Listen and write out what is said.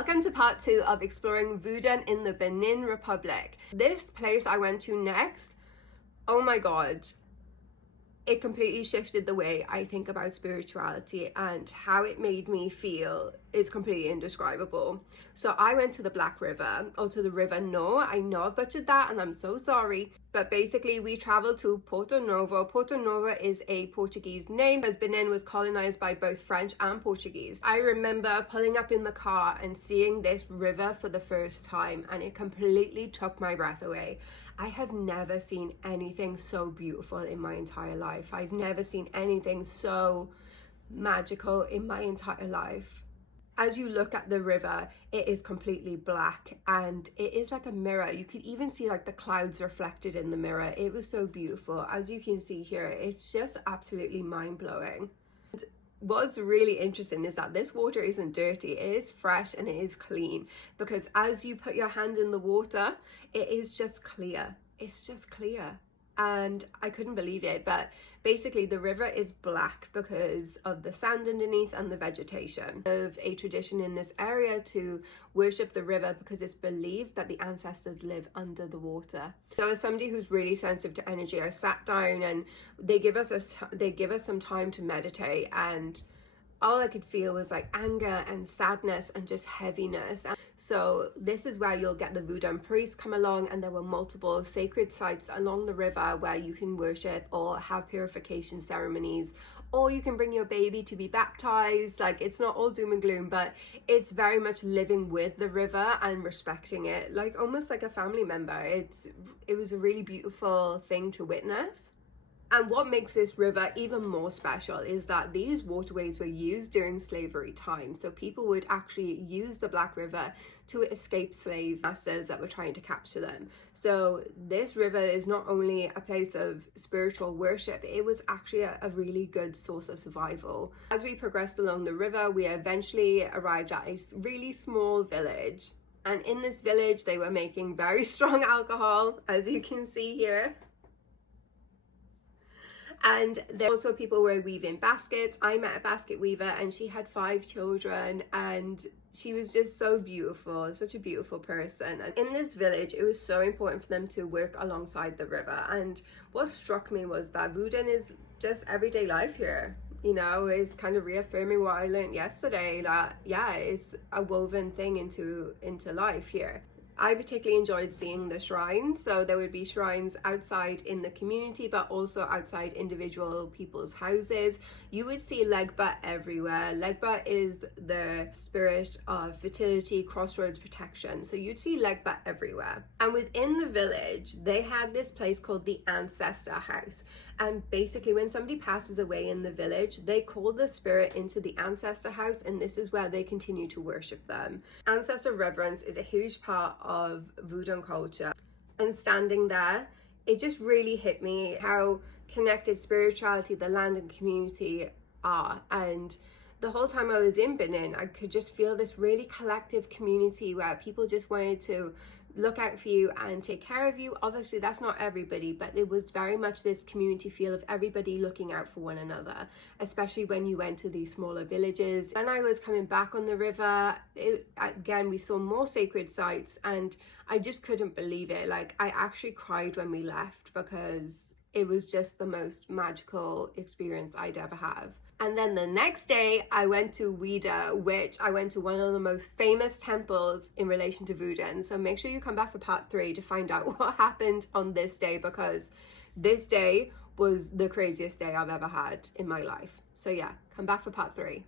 Welcome to part 2 of exploring Vodun in the Benin Republic. This place I went to next, oh my god, it completely shifted the way I think about spirituality, and how it made me feel is completely indescribable. So I went to the Black River, or to the River No. I know I've butchered that and I'm so sorry. But basically we traveled to Porto Novo. Porto Novo is a Portuguese name as Benin was colonized by both French and Portuguese. I remember pulling up in the car and seeing this river for the first time, and it completely took my breath away. I have never seen anything so beautiful in my entire life. I've never seen anything so magical in my entire life. As you look at the river, it is completely black and it is like a mirror. You could even see like the clouds reflected in the mirror. It was so beautiful. As you can see here, it's just absolutely mind-blowing. What's really interesting is that this water isn't dirty. It is fresh and it is clean, because as you put your hand in the water, it is just clear. It's just clear. And I couldn't believe it, but basically the river is black because of the sand underneath and the vegetation. Of a tradition in this area to worship the river because it's believed that the ancestors live under the water. So as somebody who's really sensitive to energy, I sat down and they give us some time to meditate, and all I could feel was like anger and sadness and just heaviness. So this is where you'll get the Vodun priests come along, and there were multiple sacred sites along the river where you can worship or have purification ceremonies, or you can bring your baby to be baptized. Like, it's not all doom and gloom, but it's very much living with the river and respecting it, like almost like a family member. It was a really beautiful thing to witness. And what makes this river even more special is that these waterways were used during slavery time. So people would actually use the Black River to escape slave masters that were trying to capture them. So this river is not only a place of spiritual worship, it was actually a really good source of survival. As we progressed along the river, we eventually arrived at a really small village. And in this village, they were making very strong alcohol, as you can see here. And there also people were weaving baskets. I met a basket weaver and she had 5 children, and she was just so beautiful, such a beautiful person. And in this village, it was so important for them to work alongside the river. And what struck me was that Vodun is just everyday life here. You know, it's kind of reaffirming what I learned yesterday, that yeah, it's a woven thing into life here. I particularly enjoyed seeing the shrines. So there would be shrines outside in the community, but also outside individual people's houses. You would see Legba everywhere. Legba is the spirit of fertility, crossroads protection. So you'd see Legba everywhere. And within the village, they had this place called the ancestor house. And basically when somebody passes away in the village, they call the spirit into the ancestor house, and this is where they continue to worship them. Ancestor reverence is a huge part of Vodun culture. And standing there, it just really hit me how connected spirituality, the land and community are. And the whole time I was in Benin, I could just feel this really collective community where people just wanted to look out for you and take care of you. Obviously that's not everybody, but it was very much this community feel of everybody looking out for one another, especially when you went to these smaller villages. When I was coming back on the river, again we saw more sacred sites, and I just couldn't believe it. Like, I actually cried when we left because it was just the most magical experience I'd ever have. And then the next day I went to Ouidah, which I went to one of the most famous temples in relation to Vodun. So make sure you come back for part 3 to find out what happened on this day, because this day was the craziest day I've ever had in my life. So yeah, come back for part 3.